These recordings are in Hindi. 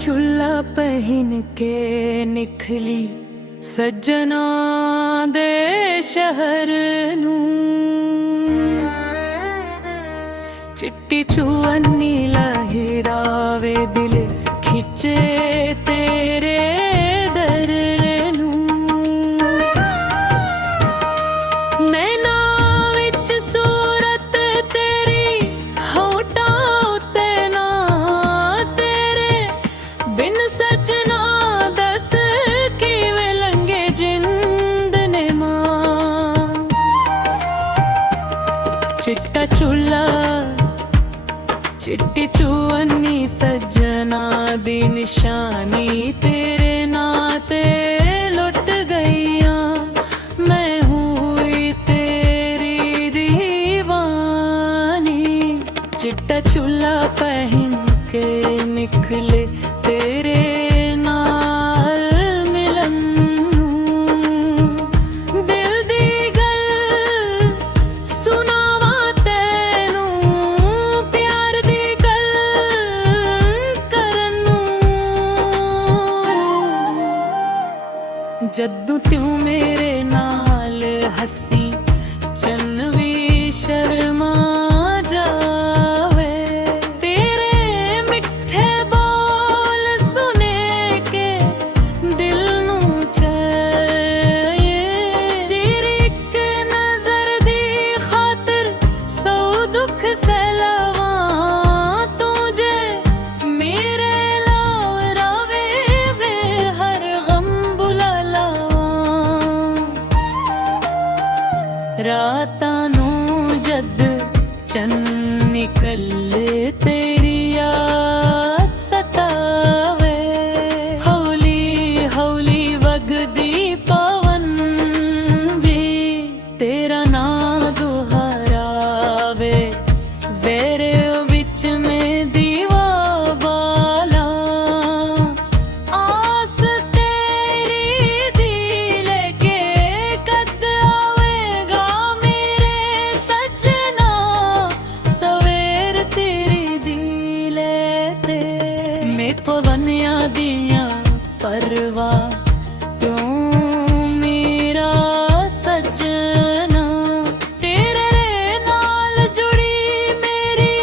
चुल्ला पहन के निकली सज्जना दे शहर नू। चिट्टी चुअन्नी लहरावे दिल खिचे तेरे दर नू। नैना विच सूरत तेरी होठां उत्ते ना तेरे बिन सजना दस किवें लंघे जिंद ने मां। चिट्टा चुल्ला चिट्टी चुअन्नी सज्जना दी निशानी तेरे नाते लुट गईया। मैं हुई तेरी दीवानी। चिट्टा चुल्ला पहन के निकले तेरे नाल मिलन नू। दिल दी गल सुनावा तैनू प्यार दी गल करन नू। जद्दू त्यूं मेरे नाल हसी चन्न भी शर्मा जावे। तेरे मिठे बोल सुने के दिल नू चाहिए। तेरी एक नजर दी खातिर सौ दुख सैलावा। तुझे मेरे लावरा वे हर गम बुला लावा। रातां नू जद चन्न निकले तेरी याद सतावे। हौली हौली वगदी पवन भी तेरा ना दुहरावे। वेरे विच में दीवा बाला आस तेरी दी लेके कद आवेगा मेरे सजना। सवेर तेरी दी लेते मैं पवनिया दिया परवा क्यों मेरा सजना। तेरे नाल जुड़ी मेरी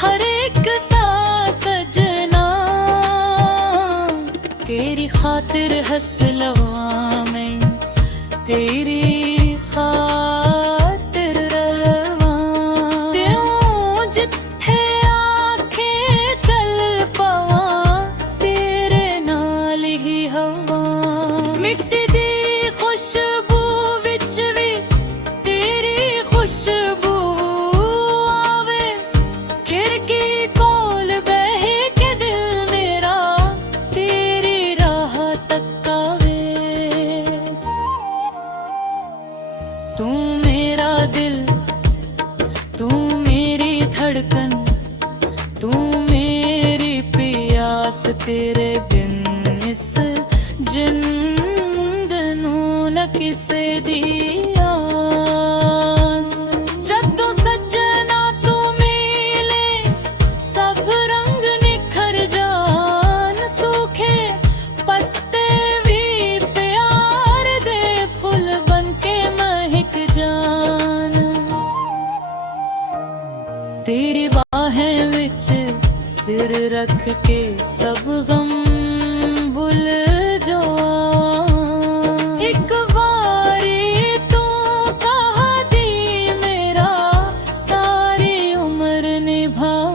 हर एक सांस सजना। तेरी खातिर हंस लवा मैं तेरी खातिर रवा। त्यों जिथे आंखें चल पावा तेरे नाल ही हवा। मिट्टी दी खुशबू विच भी तेरी खुशबू आवे। खिड़की कोल बह के दिल मेरा तेरी राह तकावे। तू मेरा दिल तू मेरी धड़कन तू मेरी प्यास। तेरे बिन इस जिंद नू न किसे दी आस। जदों सजना तू मिले सब रंग निखर जान। सूखे पत्ते भी प्यार दे फुल बनके महक जान। तेरी बाहें विच सिर रख के सब गम भूल जाओ। एक बारी तू कहा दी मेरा सारी उम्र निभाओ।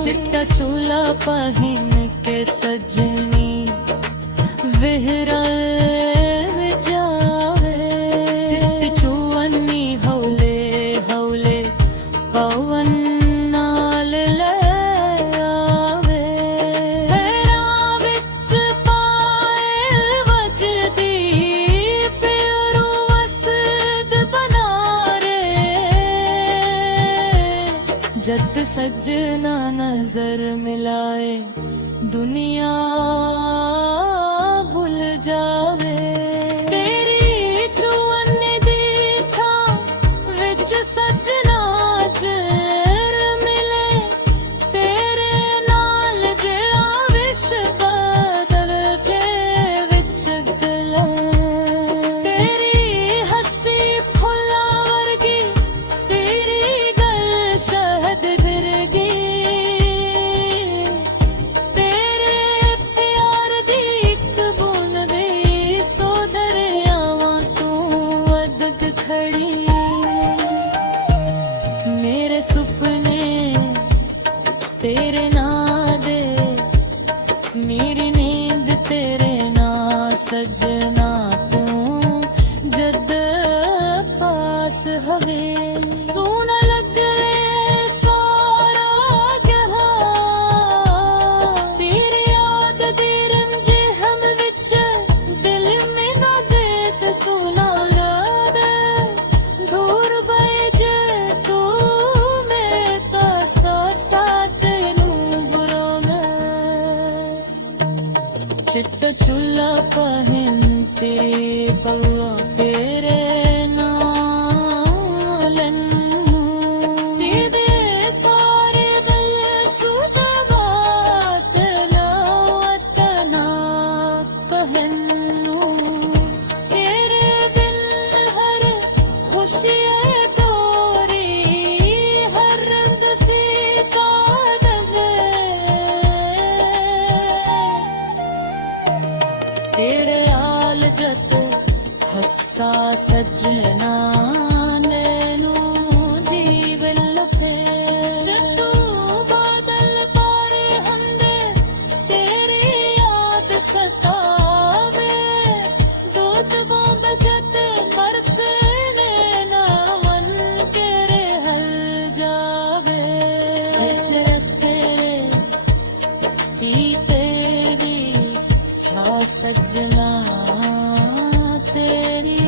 चिट्टा चूल्हा पहन के सजनी विहरल जावे। चिट्ट चुअन्नी हौले हौले पवन नाल ले आवे। पैरां विच पायल वजदी प्यारू वसद बना रे। जद सजना नजर मिलाए दुनिया भूल जावे। तेरी चुअन्नी दी छां विच सजना चेहरा मिले तेरे नाल जेड़ा विश मेरी नींद तेरे ना सजना तू जद पास हवे सोना लगे सारा गहा तेरी याद दी रंजे हम विच दिल में ना देत सोना याद दूर बजे तू मैं ता साथ नू बुरो मैं चिट्टा चुल्ला पहन तेरे पल्ला तेरे नालन दीदे सारे दिल सुदा बात ना वतना कहनू तेरे बिन हर खुशी है तोरी हर रंग फीका दबे तेरे आल जत हस्सा सजना नैनू जीवन लपे जदू बादल पारे हंदे तेरी याद सतावे दूध को बजत मरसे नैना मन तेरे हल जावे रस तेरे पीते भी छा सजना तेरी